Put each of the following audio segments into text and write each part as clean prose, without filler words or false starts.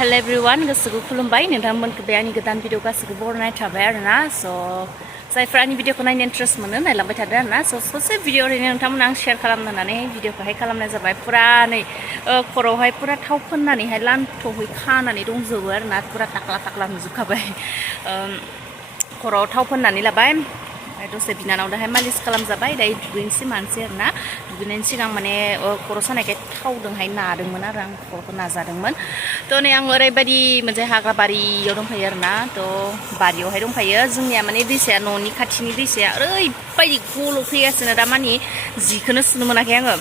Hello everyone, gosoku khulumbai nोंथांमोनखौ बे आंनि गोदान भिडिअ गासिबो बरायनाय थाबाय आरोना जायफ्रा आंनि भिडिअखौ नायनो इन्ट्रेस्ट मोनो नायलांबाय थादो आरोना ससे भिडिअ ओरैनो नोंथांमोना आं शेयार खालामनो होननानै भिडिअखौहाय खालामनाय जाबाय पुरा नै खर'आवहाय पुरा थाव फोननानैहाय लान्थ'है खानानै दंजोबो आरोना पुरा टाकला नुजोबखाबाय खर'आव थाव फोननानै लाबाय दसे बिनानावदोहाय मालिस खालामजाबाय दायो दुगैनोसै मानसै आरोना दुगैनायनि सिगां माने खर' सानायखाय थावदोंहाय नादोंमोन आरो आं खर'खौ नाजादोंमोन नै आं ओरैबायदि मोनसे हाग्रा बारियाव दंफायो आरोना बारियावहाय दंफायो जोंनिया माने दैसाया न'नि खाथिनि दैसाया ओरैबायदि गल' फैगासिनो दा मानि जिखौनो सुनो मोनाखै आङो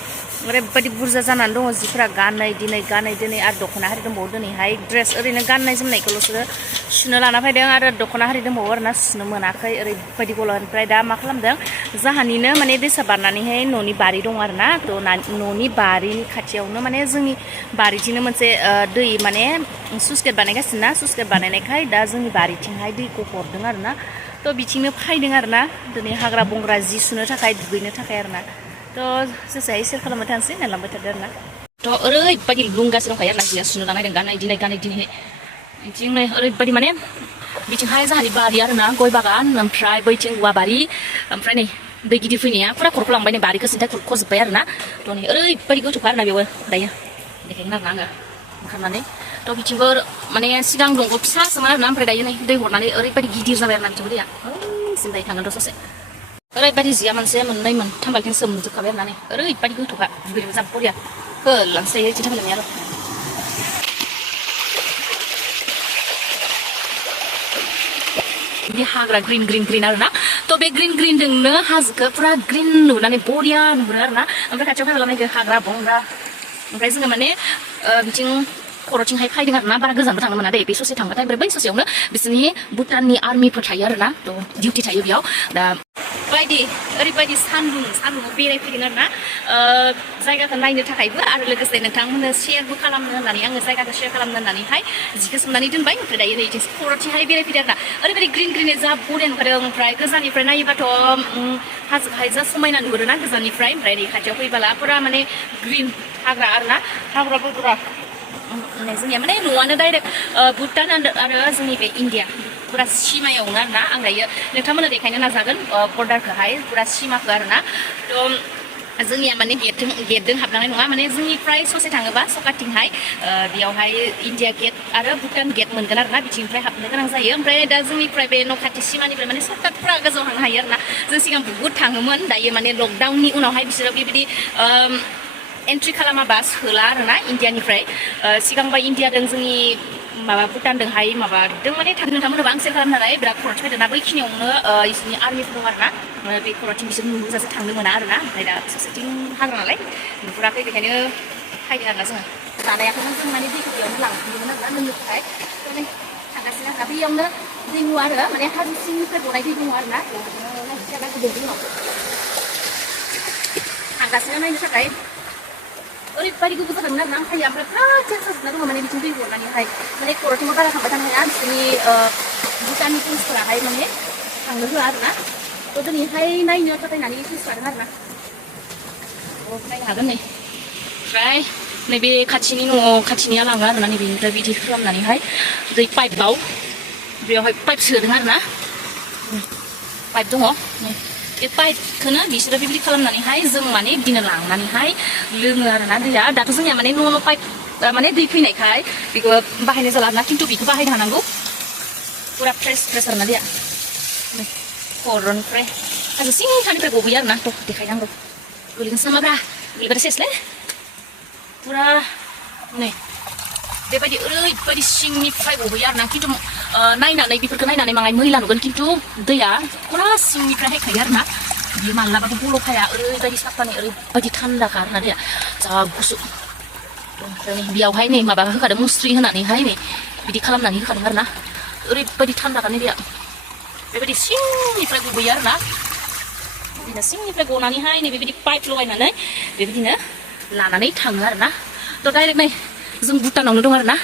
ओरैबायदि बुरजा जानानै दङ जिफोरा गानै दिनै आरो दख'ना हारि दंबावो दिनैहाय ड्रेस ओरैनो गाननाय जोमनायखौल'सो सुनो लाना फैदों आरो दख'ना हारि दंबावो आरोना सुनो मोनाखै ओरैबायदि गल' ओमफ्राय दा मा खालामदों जाहानिनो माने दैसा बारनानैहाय न'नि बारि दं आरोना न'नि बारिनि खाथियावनो माने जोंनि बारिथिंनो मोनसे दै माने सुइस गेट बानायगासिनो ना सुइस गेट बानायनायखाय दा जोंनि बारिथिंहाय दैखौ हरदों आरोना बिथिंनो फैदों आरोना दिनै हाग्रा बंग्रा जि सुनो थाखाय दुगैनो थाखाय आरोना जेसेहाय सेयार खालामबाय थानोसै नायलांबाय थादो आरोना ओरैबायदि बुंगासिनो दंखायो आरोना जिया सुनो लानायदों गानै दिनै बिथिं नै ओरैबायदि माने बिथिंहाय जाहानि बारि आरोना गय बागान ओमफ्राय बैथिं औवा बारि ओमफ्राय नै दै गिदिर फैनाया पुरा खर'खौ लांबाय नै बारिखौ सिन्था खुरख'जोब्बाय आरोना नै ओरैबायदि गोथौखा आरोना बेयावबो दायो देखायगोन आरोना आङो ओंखारनानै बिथिंबो माने सिगां दंग फिसासोमोन आरोना ओमफ्राय दायो नै दै हरनानै ओरैबायदि गिदिर जाबाय आरोना बिथिंबो दैया सिन्थाय थांगोन ससे ओरैबायदि जिया मोनसे मोननै मोनथाम बाल्थिं सोमजोबखाबाय आरोना ओरैबायदि गोथौखा दुगैनोबो जा बरिया होलांसै बिथिं थाबायलांनाय आरो बिदि हाग्रा ग्रिन आरोना बे ग्रिन दोंनो हाजोखौ पुरा ग्रिन नुनानै बरिया नुहुरो आरोना ओमफ्राय खाथियाव फैब्ला हाग्रा बंग्रा ओमफ्राय जोङो माने बिथिं खर'थिंहाय फैदों आरोना बारा गोजानबो थांनो मोना दे बे ससे थांबाथाय ओमफ्राय बै ससेयावनो बिसोरनि भुटाननि आर्मिफोर थायो आरोना डिउटि थायो बेयाव दा ओरैबायदि सान्दुङाव बेरायफैदों आरोना जायगाखौ नायनो थाखायबो आरो लोगोसे नोंथांमोननो शेयारबो खालामनो होननानै आङो जायगाखौ शेयार खालामनो होननानैहाय जिखौ सोमनानै दोनबाय ओमफ्राय दायो नै खर'थिंहाय बेरायफैदों आरोना ओरैबायदि ग्रिन जा बरिया नुखादों ओमफ्राय गोजाननिफ्राय नायोबाथ' हाजोखौहाय जा समायना नुहुरोना गोजाननिफ्राय ओमफ्राय नै खाथियाव फैबोला पुरा माने ग्रिन हाग्रा आरोना हाग्रा बंग्रा जोंनिया माने न'आनो डाइरेक्ट भुटान आरो जोंनि बे इण्डिया पुरा सिमायावनो आरोना आं दायो नोंथांमोननो देखायनो नाजागोन बर्डारखौहाय पुरा सिमाखौ आरोना जोंनिया माने गेटजों हाबलांनाय नङा माने जोंनिफ्राय ससे थाङोबा सकाथिंहाय बेयावहाय इण्डिया गेट आरो भुटान गेट मोनगोन आरोना बिथिंनिफ्राय हाबनो गोनां जायो ओमफ्राय दा जोंनिफ्राय बे न' खाथि सिमानिफ्राय माने सर्टकाटफोरा गोजौआव थांनो हायो आरोना जों सिगां बुहुद थाङोमोन दायो माने लकडाउननि उनावहाय बिसोरो बेबायदि एन्ट्रि खालामाबा सोला आरोना इण्डियानिफ्राय सिगांबा इण्डियाजों जोंनि माबा भुटानजोंहाय माबादों माने नोंथांमोननोबो आं सेयार खालामनो नालाय बिराद खर'थि फैदों ना बैखिनियावनो बिसोरनि आर्मिफोर दं आरोना बे खर'थिं बिसोर नुहुरजासे थांनो मोना आरोना ओमफ्राय दा ससेथिं हाग्रा नालाय नुहुराखै बेखायनो फैदों आरोना जोङो जानायाखौनो जों माने दैखौ बेयावनो लांफैयोमोन आरोना लोंनो थाखाय थांगासिनो आरोना बेयावनो दै नुवा आरो माने हाजो सिंनिफ्राय गनाय दै दङ आरोना थांगासिनो नायनो थाखाय ओरैबायदि गोबाव जादोंमोन आरोना आं ओमफ्राय पुरा चेन्ज जाजोबना दङ माने बिथिं दै हरनानैहाय माने खर'थिंबो बारा थांबाय थानो हाया बिसोरनि भुटाननि पुलिसफोराहाय माने थांनो होआ आरोना दिनैहाय नायनो थाखायनानै पुलिस लादों आरोना नायनो हागोन नै ओमफ्राय नैबे खाथिनि न'आव खाथिनिया लाङो आरोना नैबेनिफ्राय बिदि खालामनानैहाय दै पाइपआव बेयावहाय पाइप सोदों आरोना पाइप दङ बे पाइपखौनो बिसोरो बेबायदि खालामनानैहाय जों माने बिदिनो लांनानैहाय लोङो आरोना दैया दाथ' जोंनिया माने न' पाइप माने दै फैनायखाय बेखौ बाहायनाय जाला आरोना खिन्थु बेखौ बाहायनो हानांगौ पुरा फ्रेस आरोना दैया खर'निफ्राय हाजो सिंथानिफ्राय गबोयो आरोना देखायनांगौ गोलैगोन सामाब्रा गोलैबाथाय सेसलै पुरा नै बेबायदि ओरैबायदि सिंनिफ्राय गबोयो आरोना खिन्थु नायनानै बेफोरखौ नायनानै माङाय मैला नुगोन खिन्थु दैया पुरा सिंनिफ्राय हायखायो आरोना बियो मालाबाबो गल' फाया ओरैबायदि साफानि ओरैबायदि थान्दाखा आरोना दैया जा गुसु बेयावहाय नै माबा होखादों मुस्रि होनानैहाय नै बिदि खालामनानै होखादों आरोना ओरैबायदि थान्दाखानो दैया बेबायदि सिंनिफ्राय गबोयो आरोना बिदिनो सिंनिफ्राय गनानैहाय नै बेबायदि पाइप लगायनानै बेबायदिनो लानानै थाङो आरोना डाइरेक्ट नै जों भुटानावनो दं आरोना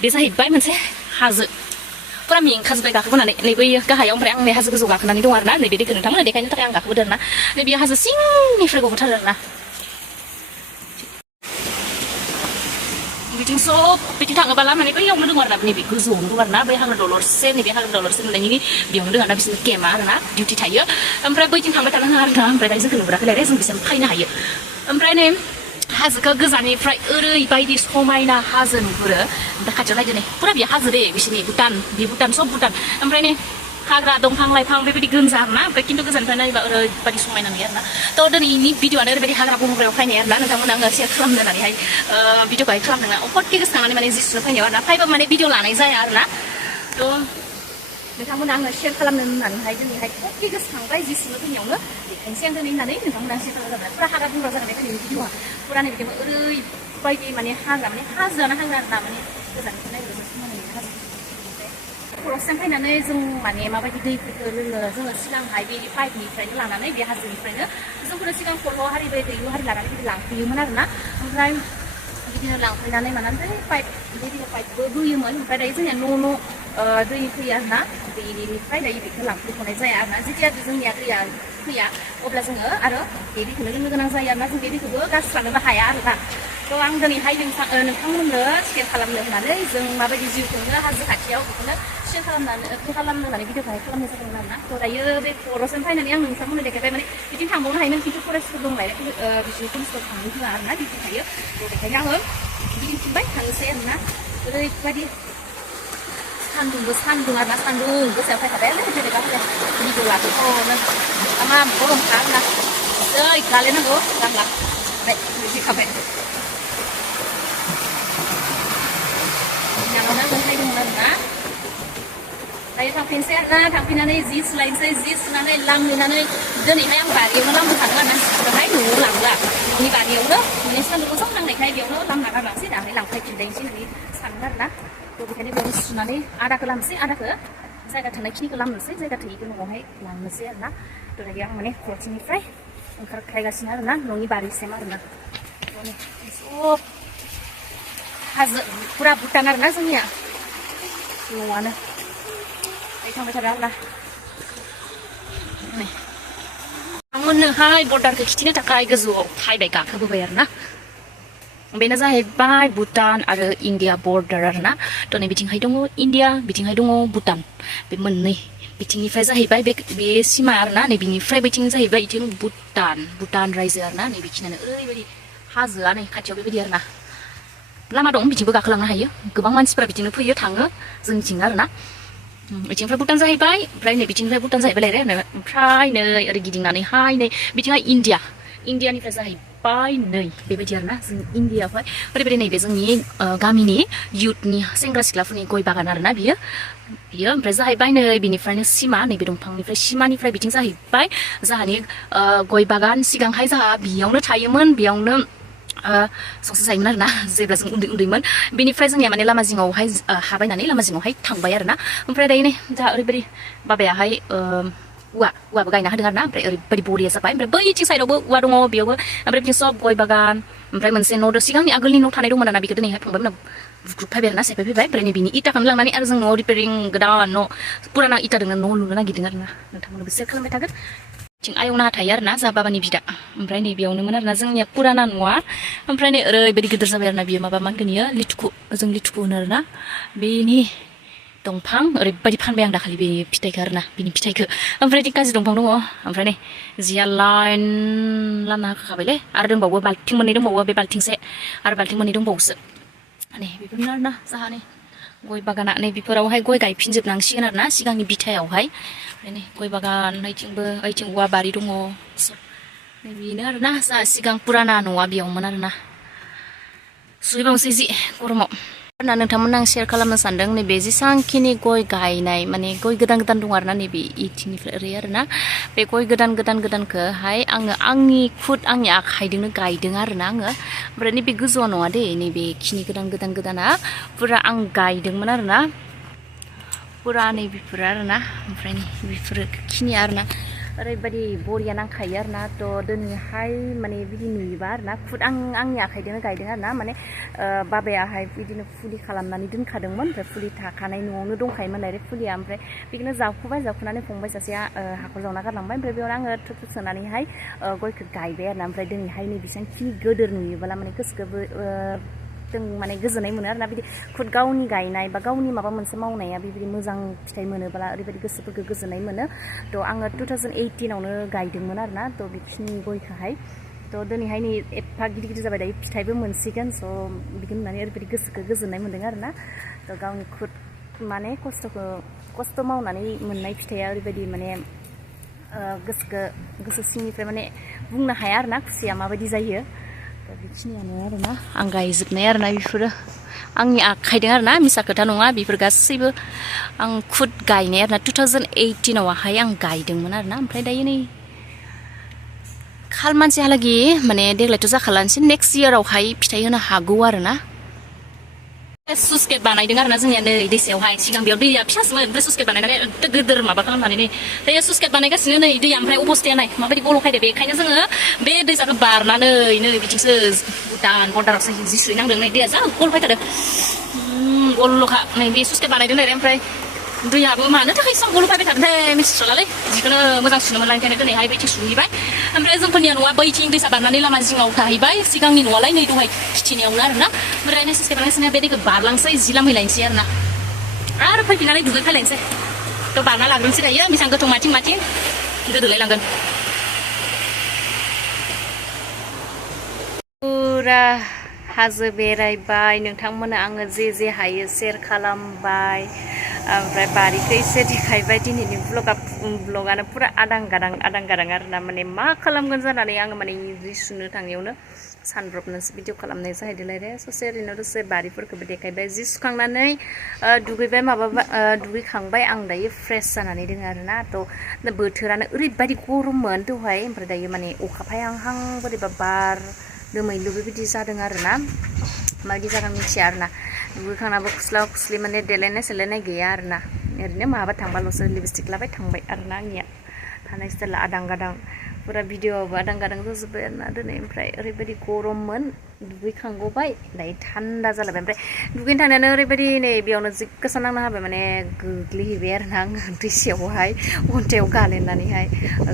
बे जाहैबाय मोनसे हाजो पुरा मेंखाजोब्बाय गाखोबोनानै नै बै गाहायाव ओमफ्राय आं नै हाजो गोजौ गाखोनानै दं आरोना नैबे दैखौ नोंथांमोननो देखायनो थाखाय आं गाखोबोदों आरोना नै बे हाजो सिंनिफ्राय गबोथारो आरोना बिथिं सब बिथिं थाङोब्ला माने बैयावनो दङ आरोना नैबे गोजौआवनो दङ आरोना बै हाग्रा दलरसे नैबे हाग्रा दलरसे नुनायनि बेयावनो दङ आरोना बिसोरनि केम्पआ आरोना डिउटि थायो ओमफ्राय बैथिं थांबाय थानो हाया आरोना ओमफ्राय दा जोंखौ नुहराखैलाय जों बिसोर फैनो हायो ओमफ्राय नै हाजोखौ गोजाननिफ्राय ओरैबायदि समायना हाजो नुहुरो ओमफ्राय खाथियाव नायदो नै पुरा बेयो हाजो दे बिसोरनि भुटान बे भुटान सब भुटान ओमफ्राय नै हाग्रा दंफां लाइफां बेबायदि गोनजा आरोना ओमफ्राय खिन्थु गोजाननिफ्राय नायोबा ओरैबायदि समायना नुयो आरोना थ' दिनैनि भिडिअ'आनो ओरैबायदि हाग्रा बंग्रायाव फैनाय आरोना नोंथांमोना आङो शेयार खालामनो होननानैहाय भिडिअ'खौहाय खालामदों अखदके गोसोखांनानै माने जिसुनो फैनायाव आरोना फैबा माने भिडिअ लानाय जाया आरोना थ' नोंथांमोना आङो शेयार खालामनो होननानैहाय दिनैहाय अखदके गोसोखांबाय जिसुनो फैनायावनो देखायनोसै आं दिनै होननानै नोंथांमोना शेयार खालामनो जाबाय पुरा हाग्रा बंग्रा जानानै दिनैनि भिडिअ'आ पुरा नै बिदिनो ओरैबायदि माने हाग्रा माने हाजोआनो हाग्रा आरोना माने गोजाननिफ्राय नायोबा जोबोद समायना नुयो हाजो खर'सिम फैनानै जों माने माबायदि दैफोरखौ लोङो जोङो सिगांहाय बे पाइपनिफ्रायनो लानानै बे हाजोनिफ्रायनो जोंफोरो सिगां खर' हारि दैलु हारि लानानै बिदि लांफैयोमोन आरोना ओमफ्राय बिदिनो लांफैनानै मानानै पाइप दैनि पाइपबो होयोमोन ओमफ्राय दायो जोंनिया न' दै फैयो आरोना बेनिफ्राय दायो बेखौ लांफैथ'नाय जाया आरोना जेथिया जोंनिया दैया फैया अब्ला जोङो आरो बे दैखौनो लोंनो गोनां जायो आरोना जों बे दैखौबो गारस्रानोबो हाया आरोना थ' आं दिनैहाय नोंथांमोननो शेयार खालामनो होननानै जों माबायदि जिउ खुङो हाजो खाथियाव बेखौनो शेयार खालामनो होननानै भिडिअखौहाय खालामनाय जादोंमोन आरोना थ' दायो बे खर'सिम फैनानै आं नोंथांमोननो देखायबाय माने बिदिनो थांबावनो हायोमोन खिन्थु फरेस्टफोर दंलाय बिसोरनि पुलिसफोर थांनो होआ आरोना डिउटि थायो थ' बेखायनो आङो गिदिंफिनबाय थांनोसै आरोना ओरैबायदि सान्दुं आरोना सान्दुं गोसायाव फैखाबायालै जेनेबा भिडिअ'आथ' मा गरमखा आरोना जै गालायनांगौ गानला फैखाबाय सिगाङावनो मोनहैदोंमोन आरोना दायो थांफिनसै आरोना थांफिननानै जि सुलायनोसै जि सुनानै लामहैनानै दिनैहाय आं बारियावनो लामनो थांदों आरोना सिखौहाय न'आव लांला न'नि बारियावनो माने सान्दुंखौ सब नांनायखाय बेयावनो लामना गारलांसै दाहाय लांफैफिनलायनोसै होननानै सानदों आरोना थ' बेखायनो बेयावनो सुनानै आदाखौ लामनोसै आदाखौ जायगा थोनायखिनिखौ लामनोसै जायगा थोयिखौ न'आवहाय लांनोसै आरोना थ' दायो आं माने खर'थिनिफ्राय ओंखारख्लायगासिनो आरोना न'नि बारिसिम आरोना सब हाजो पुरा भुटान आरोना जोंनिया न'आनो थांबाय थादों आरोना आंमोननोहाय बर्डारखौ खिथिनो थाखाय गोजौआव फायबाय गाखोबोबाय आरोना बेनो जाहैबाय भुटान आरो इन्डिया बर्डार आरोना थ' नै बिथिंहाय दङ इन्डिया बिथिंहाय दङ भुटान बे मोननै बिथिंनिफ्राय जाहैबाय बे सिमा आरोना नै बिनिफ्राय बिथिं जाहैबाय बिथिं भुटान रायजो आरोना नै बिखिनियानो ओरैबायदि हाजोआ नै खाथियाव बेबायदि आरोना लामा दं बिथिंबो गाखोलांनो हायो गोबां मानसिफोरा बिथिंनो फैयो थाङो जोंनिथिं आरोना बिथिंनिफ्राय भुटान जाहैबाय ओमफ्राय नै बिथिंनिफ्राय भुटान जाहैबाय लायराय ओमफ्राय नै ओरै गिदिंनानैहाय नै बिथिंहाय इन्डियानिफ्राय जाहैबाय नै बेबायदि आरोना जों इन्डियाआवहाय ओरैबायदि नैबे जोंनि गामिनि इयुथनि सेंग्रा सिख्लाफोरनि गय बागान आरोना बियो ओमफ्राय जाहैबाय नै बिनिफ्रायनो सिमा नैबे दंफांनिफ्राय सिमानिफ्राय बिथिं जाहैबाय जोंहानि गय बागान सिगांहाय जोंहा बेयावनो थायोमोन बेयावनो संसार जायोमोन आरोना जेब्ला जों उन्दैमोन बेनिफ्राय जोंनिया माने लामा जिङावहाय हा बायनानै लामा जिङावहाय थांबाय आरोना ओमफ्राय दायो नै जोंहा ओरैबायदि बाबायाहाय औवाबो गायना होदों आरोना ओमफ्राय ओरैबायदि बरिया जाबाय ओमफ्राय बैथिं साइडआवबो औवा दङ बेयावबो ओमफ्राय बिथिं सब गय बागान ओमफ्राय मोनसे न' सिगांनि आगोलनि न' थानाय दंमोन आरोना बेखौ दिनैहाय फंबायमोना बुख्रुबफैबाय आरोना सेफायफैबाय ओमफ्राय नै बिनि इटाखौनो लांनानै आरो जों न'आव रिपेयारिं गोदान न' पुराना इटाजोंनो न' लुनो नागिरदों आरोना नोंथांमोननोबो शेयार खालामबाय थागोन बिथिं आयंना थायो आरोना जोंहा बाबानि बिदा ओमफ्राय नै बेयावनोमोन आरोना जोंनिया पुराना न'आ ओमफ्राय नै ओरैबायदि गिदिर जाबाय आरोना बियो माबा मा होनगोन इयो जों लिथुखु होनो आरोना बेनि दंफां ओरैबायदि फानबाय आं दाखालि बे फिथाइखौ आरोना बिनि फिथाइखौ ओमफ्राय काजि दंफां दङ ओमफ्राय नै जिया लाइन लाना होखाबायलै आरो दंबावो बाल्थिं मोननै दंबावो बे बाल्थिंसे आरो बाल्थिं मोननै दंबावोसो नै बेफोरनो आरोना जोंहा नै गय बागाना नै बेफोरावहाय गय गायफिनजोबनांसिगोन आरोना सिगांनि बिथायावहाय ओमफ्राय नै गय बागान ओइथिं औवा बारि दङ नै बेनो आरोना जोंहा सिगां पुराना न'आ बेयावमोन आरोना सुहैबावनोसै जि गरमाव ना नोंथांमोन आं शेयार खालामनो सानदों नैबे जेसांखिनि गय गायनाय माने गय गोदान दं आरोना नैबे इथिंनिफ्राय ओरै आरोना बे गय गोदानखौहाय आङो आंनि आखाइजोंनो गायदों आरोना आङो ओमफ्राय नैबे गोजौआव नङा दे नैबे खिनि गोदाना पुरा आं गायदोंमोन आरोना पुरा नै बेफोरो आरोना ओमफ्राय नै बेफोरो खिनि आरोना ओरैबायदि बरिया नांखायो आरोना थ' दिनैहाय माने बिदि नुयोबा आरोना आंनि आखाइजोंनो गायदों आरोना माने बाबायाहाय बिदिनो फुलि खालामनानै दोनखादोंमोन ओमफ्राय फुलि थाखानाय न'आवनो दंखायोमोन डाइरेक्ट फुलिया ओमफ्राय बेखौनो जावखुनानै फंबाय सासेया हाखर जावना गारलांबाय ओमफ्राय बेयावनो आङो थुप सोनानैहाय गयखौ गायबाय आरोना ओमफ्राय दिनैहाय नै बेसेबांखिनि गोदोर नुयोबोला माने गोसोखौबो जों माने गोजोननाय मोनो आरोना बिदि खुद गावनि गायनाय बा गावनि माबा मोनसे मावनाया बेबायदि मोजां फिथाइ मोनोब्ला ओरैबायदि गोसोफोरखौ गोजोननाय मोनो थ' आङो 2018आवनो गायदोंमोन आरोना थ' बेखिनि गयखौहाय थ' दिनैहाय नै एफा गिदिर गिदिर जाबाय दायो फिथाइबो मोनसिगोन स' बिदि नुनानै ओरैबायदि गोसोखौ गोजोननाय मोन्दों आरोना थ' गावनि खुद माने खस्थ' मावनानै मोननाय फिथाइया ओरैबायदि माने गोसो सिंनिफ्राय माने बुंनो हाया आरोना खुसिया माबायदि जायो थ' बेखिनियानो आरोना आं गायजोबनाय आरोना बेफोरो आंनि आखाइदों आरोना मिसा खोथा नङा बेफोर गासैबो आं खुद गायनाय आरोना 2018आवहाय आं गायदोंमोन आरोना ओमफ्राय दायो नै खाल मानसिहालागि माने देग्लायथ' जाखालानोसै नेक्स्ट इयारावहाय फिथाइ होनो हागौ आरोना सुस गेट बानायदों आरोना जोंनिया नै दैसायावहाय सिगां बेयाव दैया फिसासोमोन ओमफ्राय सुस गेट बानायनानै गिदिर माबा खालामनानै नै दायो सुस गेट बानायगासिनो नै दैया ओमफ्राय अबस्थाया नाय माबायदि गल' खायदो बेखायनो जोङो बे दैसाखौ बारनानै नै बिथिंसो भुटान बर्डारावसो जि सुहैनांदों नै दैया जा गल' फैथारदों गल'खा नै बे सुस गेट बानायदों नै ओमफ्राय दैयाबो मानो थाखाय एसेबां गल' फैबाय थादोंथाय मिथिथ'लालै जिखौनो मोजां सुनो मोनला ओंखायनो दिनैहाय बैथिं सुहैबाय ओमफ्राय जोंफोरनिया न'आ बैथिं दैसा बारनानै लामा जिङाव थाहैबाय सिगांनि न'आलाय नै दहाय खिथिनायावनो आरोना ओमफ्राय नै सुस गेट बानायसिना बे दैखौ बारलांसै जि लामहैलायनोसै आरोना आरो फैफिननानै दुगैफैलायनोसै थ' बारना लाग्रोनोसै दायो बेसेबां गोथौ माथिं गोदोलायलांगोन पुरा हाजो बेरायबाय नोंथांमोना आङो जे हायो शेयार खालामबाय ओमफ्राय बारिखौ एसे देखायबाय दिनैनि ब्लगानो पुरा आदां गादां आरोना माने मा खालामगोन जानानै आङो माने जि सुनो थांनायावनो सानब्रबनोसो भिडिअ खालामनाय जाहैदोंलाय रे ससे ओरैनो दसे बारिफोरखौबो देखायबाय जि सुखांनानै दुगैबाय दुगैखांबाय आं दायो फ्रेस जानानै दङ आरोना थ' बोथोरानो ओरैबायदि गरममोन दहाय ओमफ्राय दायो माने अखा फायहांहां बोरैबा बार दोमैलु बेबायदि जादों आरोना माबायदि जागोन मिथिया आरोना दुगैखांनाबो खुस्लि माने देलायनाय सेलायनाय गैया आरोना ओरैनो माबा थांबाल'सो लिपस्टिक लाबाय थांबाय आरोना आंनिया थानाय स्टाइला आदां गादां पुरा भिडिअआवबो आदां गादां जाजोब्बाय आरोना दिनै ओमफ्राय ओरैबायदि गरममोन दुगैखांगबाय दायो थान्दा जालायबाय ओमफ्राय दुगैनो थांनायानो ओरैबायदि नै बेयावनो जि गोसा नांना होबाय माने गोग्लैहैबाय आरोना आङो दैसायावहाय अन्थायाव गालिननानैहाय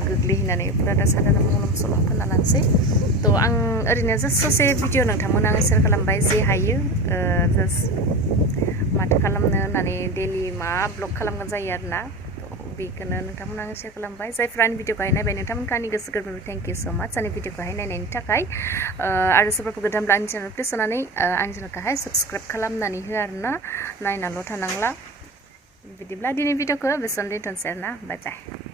गोग्लैहैनानै पुरा दा सादाना मलम सलम फोनना लानोसै थ' आं ओरैनो जास्ट ससे भिडिअ नोंथांमोना आङो शेयार खालामबाय जे हायो जास्ट माथो खालामनो होननानै डेलि मा ब्लग खालामगोन जायो आरोना बेखौनो नोंथांमोना आङो शेयार खालामबाय जायफ्रा आंनि भिडिअखौहाय नायबाय नोंथांमोनखौ आंनि गोसो गोरबोनिफ्राय थेंक इउ स' माच आंनि भिडिअखौहाय नायनायनि थाखाय आरो सोरबाफोर गोदानब्ला आंनि चेनेल प्लिज अननानै आंनि चेनेलखौहाय साबस्क्राइब खालामनानै हो आरोना नायनाल' थानांला बिदिब्ला दिनै भिडिअखौ बेसेबां दोनथ'नोसै आरोना बाय बाय